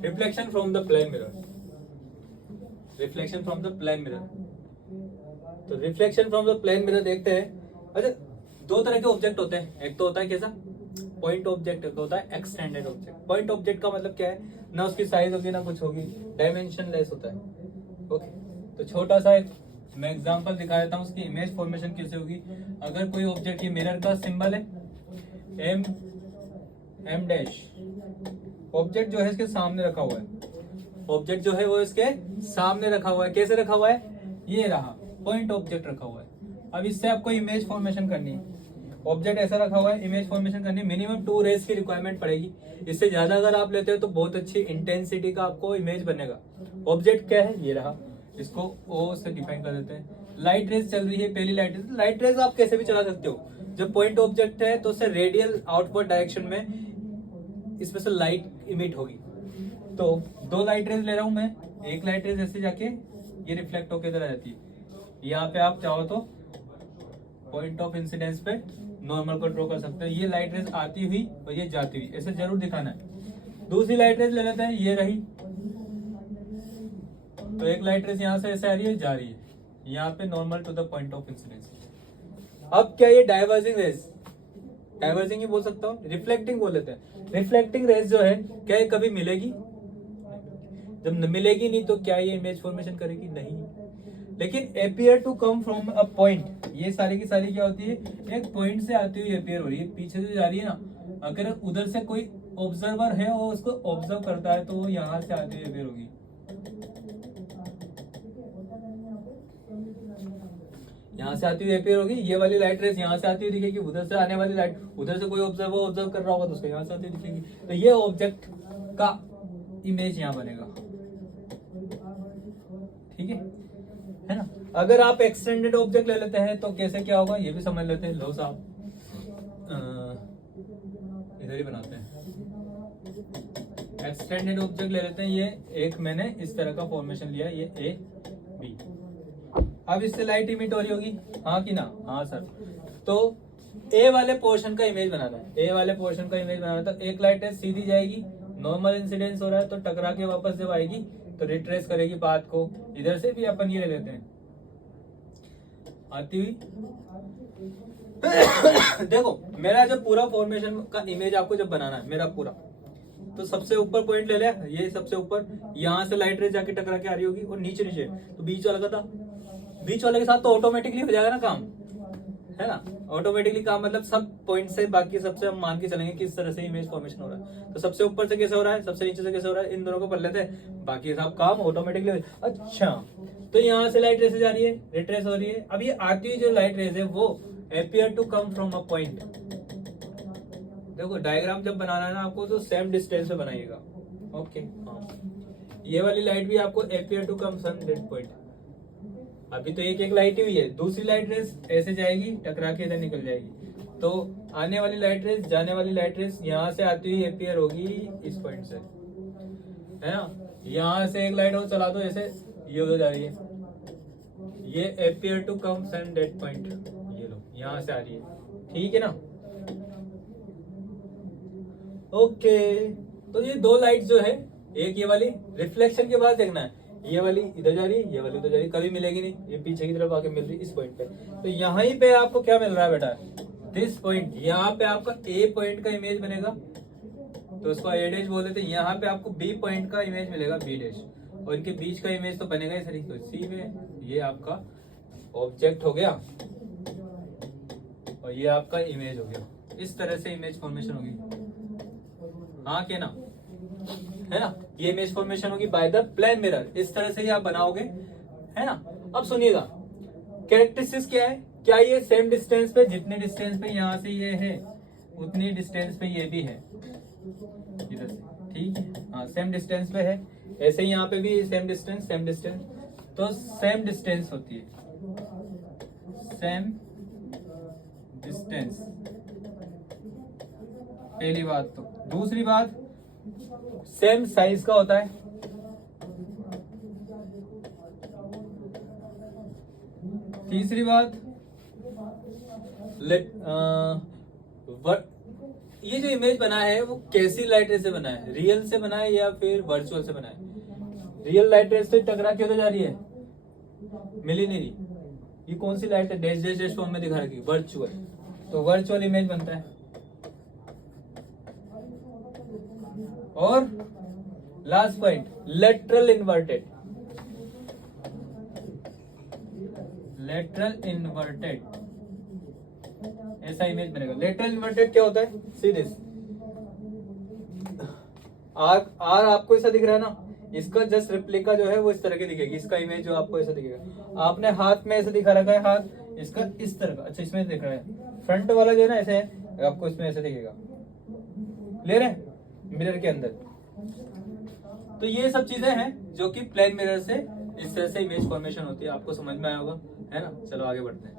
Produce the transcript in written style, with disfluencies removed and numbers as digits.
Reflection from the plane mirror, reflection from the plane mirror. तो reflection from the plane mirror देखते हैं। अच्छा, दो तरह के ऑब्जेक्ट होते हैं, एक तो होता है कैसा पॉइंट ऑब्जेक्ट, एक होता है एक्सटेंडेड ऑब्जेक्ट। पॉइंट ऑब्जेक्ट का मतलब क्या है, ना उसकी साइज होगी ना कुछ होगी, डायमेंशन लेस होता है। ओके, तो छोटा सा एक मैं एग्जांपल दिखा देता हूँ उसकी इमेज फॉर्मेशन कैसे होगी। अगर कोई ऑब्जेक्ट, ये मिरर का सिंबल है एम एम डैश, ऑब्जेक्ट जो है इसके सामने रखा हुआ है, ऑब्जेक्ट जो है वो इसके सामने रखा हुआ है। कैसे रखा हुआ है, ये रहा पॉइंट ऑब्जेक्ट रखा हुआ है। अब इससे आपको इमेज फॉर्मेशन करनी है, ऑब्जेक्ट ऐसा रखा हुआ है, इमेज फॉर्मेशन करनी है, मिनिमम 2 रेज की रिक्वायरमेंट पड़ेगी। इससे ज्यादा अगर आप लेते हो तो बहुत अच्छी इंटेंसिटी का आपको इमेज बनेगा। ऑब्जेक्ट क्या है, ये रहा, इसको ओ से डिफाइन कर देते हैं। लाइट रेज चल रही है, पहली लाइट रेज, लाइट रेज आप कैसे भी चला सकते हो। जब पॉइंट ऑब्जेक्ट है तो उससे रेडियल आउटवर्ड डायरेक्शन में इसमें से लाइट इमिट होगी। तो 2 लाइट रेज ले रहा हूं मैं, एक लाइट रेज ऐसे जाके ये रिफ्लेक्ट होकर इधर आ जाती है। यहाँ पे आप चाहो तो पॉइंट ऑफ इंसिडेंस पे नॉर्मल को ड्रॉ कर सकते हैं। ये लाइट रेज आती हुई और ये जाती हुई, ऐसे जरूर दिखाना है। दूसरी लाइट रेज ले लेते हैं, ये रही, तो एक लाइट रेज यहाँ से ऐसे आ रही है, जा रही है, यहाँ पे normal to the point of incidence. अब क्या ये डाइवर्जिंग रेज, डाइवर्जिंग ही बोल सकता हूँ, रिफ्लेक्टिंग बोल लेते हैं। रिफ्लेक्टिंग रेज जो है क्या ये कभी मिलेगी, जब मिलेगी नहीं तो क्या ये इमेज फॉर्मेशन करेगी, नहीं। लेकिन appear to come from a point, ये सारी की सारी क्या होती है, एक पॉइंट से आती हुई अपियर हो रही है, पीछे से जा रही है ना। अगर उधर से कोई ऑब्जर्वर है और उसको ऑब्जर्व करता है तो वो यहाँ से आती हुई अपियर होगी, यहाँ से आती हुई अपियर होगी। ये वाली लाइट रेस यहाँ से आती हुई दिखेगी, उधर से आने वाली लाइट, उधर से कोई ऑब्जर्व कर रहा होगा तो उसको यहाँ से आती हुई दिखेगी। तो ये ऑब्जेक्ट का इमेज यहाँ बनेगा, ठीक है ना। अगर आप एक्सटेंडेड ऑब्जेक्ट ले लेते हैं तो कैसे क्या होगा ये भी समझ लेते हैं। लो साहब, इधर ही बनाते हैं, एक्सटेंडेड ऑब्जेक्ट ले लेते हैं। ये एक मैंने इस तरह का फॉर्मेशन लिया, ये ए बी। अब इससे लाइट इमिट हो रही होगी, हाँ कि ना, हाँ सर। तो ए वाले पोर्शन का इमेज बनाना है, ए वाले पोर्शन का इमेज बनाना है। तो एक लाइट है सीधी जाएगी, नॉर्मल इंसिडेंस हो रहा है तो टकरा के वापस जब आएगी तो रिट्रेस करेगी पाथ को। इधर से भी अपन ये ले लेते हैं, आती हुई देखो मेरा जब पूरा फॉर्मेशन का इमेज आपको जब बनाना है मेरा पूरा, तो सबसे ऊपर पॉइंट ले ले, ये सबसे ऊपर, यहाँ से लाइट रेज जाके टकरा के आ रही होगी और नीचे नीचे, तो बीच वाला का था, बीच वाले के साथ तो ऑटोमेटिकली हो जाएगा ना काम, है ना। ऑटोमेटिकली काम मतलब सब पॉइंट से बाकी सबसे हम मान के चलेंगे किस तरह से इमेज फॉर्मेशन हो रहा है। तो सबसे ऊपर से कैसे हो रहा है, सबसे नीचे से कैसे हो रहा है, इन दोनों को पढ़ लेते हैं, बाकी सब काम ऑटोमेटिकली। अच्छा, तो यहाँ से लाइट रेस जा रही है, रिट्रेस हो रही है। अब ये आती हुई जो लाइट रेस है वो appear to come from a point. देखो डायग्राम जब बनाना है ना आपको तो सेम डिस्टेंस पे बनाइएगा, ओके। ये वाली लाइट भी आपको appear to come from that point. अभी तो एक एक लाइट हुई है, दूसरी लाइट रेस ऐसे जाएगी, टकरा के इधर निकल जाएगी। तो आने वाली लाइट रेस, जाने वाली लाइट रेस यहाँ से आती हुई अपियर होगी इस पॉइंट से, है ना। यहाँ से एक लाइट और चला दो ऐसे, ये उधर जा रही है, ये appear to come from that point, ये लो यहाँ से आ रही है, ठीक है ना। ओके, तो ये 2 लाइट जो है, एक ये वाली रिफ्लेक्शन के बाद देखना है, ये वाली इधर जा रही है, ये वाली उधर जा रही है, कभी मिलेगी नहीं, ये पीछे की तरफ आके मिल रही है इस पॉइंट पे। तो यहाँ ही पे आपको क्या मिल रहा है बेटा, दिस पॉइंट, यहाँ पे आपका ए पॉइंट का इमेज बनेगा तो उसको ए डैश बोल देते हैं। यहाँ पे आपको बी पॉइंट का इमेज मिलेगा बी डैश, और इनके बीच का इमेज तो बनेगा ही सही। तो सी में ये आपका ऑब्जेक्ट हो गया और ये आपका इमेज हो गया। इस तरह से इमेज फॉर्मेशन होगी, हाँ क्या ना, है ना। ये इमेज फॉर्मेशन होगी बाय द प्लेन मिरर, इस तरह से ही आप बनाओगे, है ना। अब सुनिएगा कैरेक्टरिस्टिक्स क्या है, क्या ये सेम डिस्टेंस पे, जितने डिस्टेंस पे यहाँ से ये है उतनी डिस्टेंस पे ये भी है इधर से, ठीक है, हाँ सेम डिस्टेंस पे है। ऐसे ही यहाँ पे भी सेम डिस्टेंस, तो सेम डिस्टेंस होती है, सेम डिस्टेंस, पहली बात। तो दूसरी बात सेम साइज का होता है, तीसरी बात ये जो इमेज बना है वो कैसी लाइट रे से बना है, रियल से बना है या फिर वर्चुअल से बना है? रियल लाइट रे से टकरा क्यों तो जा रही है, मिली नहीं रही। ये कौन सी लाइट है, डैश डैश डैश फॉर्म में दिखा रखी, वर्चुअल। तो वर्चुअल इमेज बनता है। और last point, lateral inverted. Lateral inverted ऐसा इमेज बनेगा। लेटरल इन्वर्टेड क्या होता है, सी दिस, आर आपको ऐसा दिख रहा है ना, इसका जस्ट रिप्लिका जो है वो इस तरह की दिखेगी। इसका इमेज जो आपको ऐसा दिखेगा, आपने हाथ में ऐसे दिखा रखा है, हाथ इसका इस तरह का, अच्छा इसमें दिख रहा है, फ्रंट वाला जो है ना ऐसे है, आपको इसमें ऐसे दिखेगा, क्लियर है, मिरर के अंदर। तो ये सब चीजें हैं जो कि प्लेन मिरर से इस तरह से इमेज फॉर्मेशन होती है। आपको समझ में आया होगा, है ना। चलो आगे बढ़ते हैं।